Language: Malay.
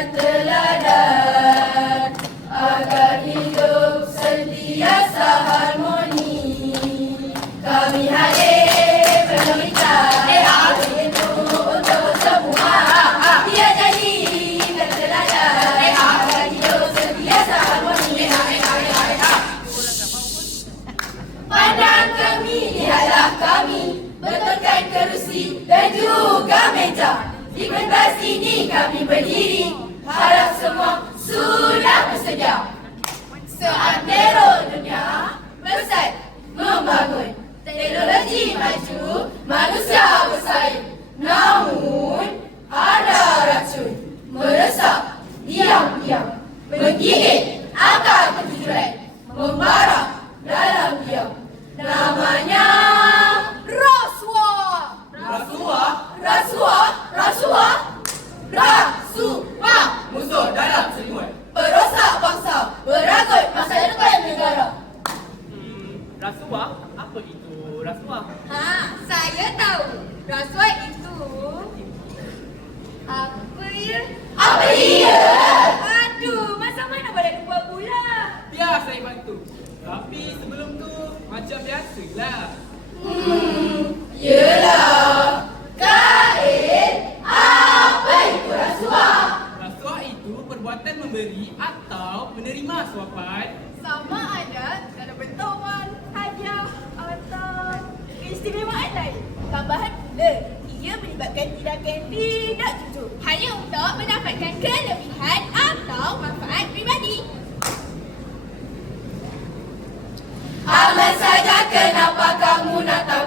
dan teladan agar hidup sentiasa harmoni. Kami hadir meminta untuk semua biar jadi dan teladan agar hidup sentiasa harmoni. Pandang kami, lihatlah kami, betulkan kerusi dan juga meja. Di pentas ini kami berdiri, harap semua sudah bersedia. Seantero dunia bersaing membangun, teknologi maju, manusia bersaing. Namun ada racun meresap diam-diam, menggigit akal kejujuran, membara dalam diam. Namanya rasuah. Rasuah? Rasuah, rasuah, rasuah. Musuh dalam selimut. Perosak bangsa, beragut masa depan negara. Rasuah? Apa itu rasuah? Saya tahu. Rasuah itu apa ya? Apa dia? Aduh, masa mana boleh lupa pula? Biar saya bantu. Tapi sebelum tu, macam biasalah. Yelah. Kain, apa itu rasuah? Rasuah itu perbuatan memberi atau menerima suapan. Sama ada dalam bentuk wang, hadiah atau keistimewaan lain. Tambahan pula, ia melibatkan tindakan tidak jujur hanya untuk mendapatkan kelebihan atau manfaat pribadi. Aman saja, kenapa kamu nak tahu?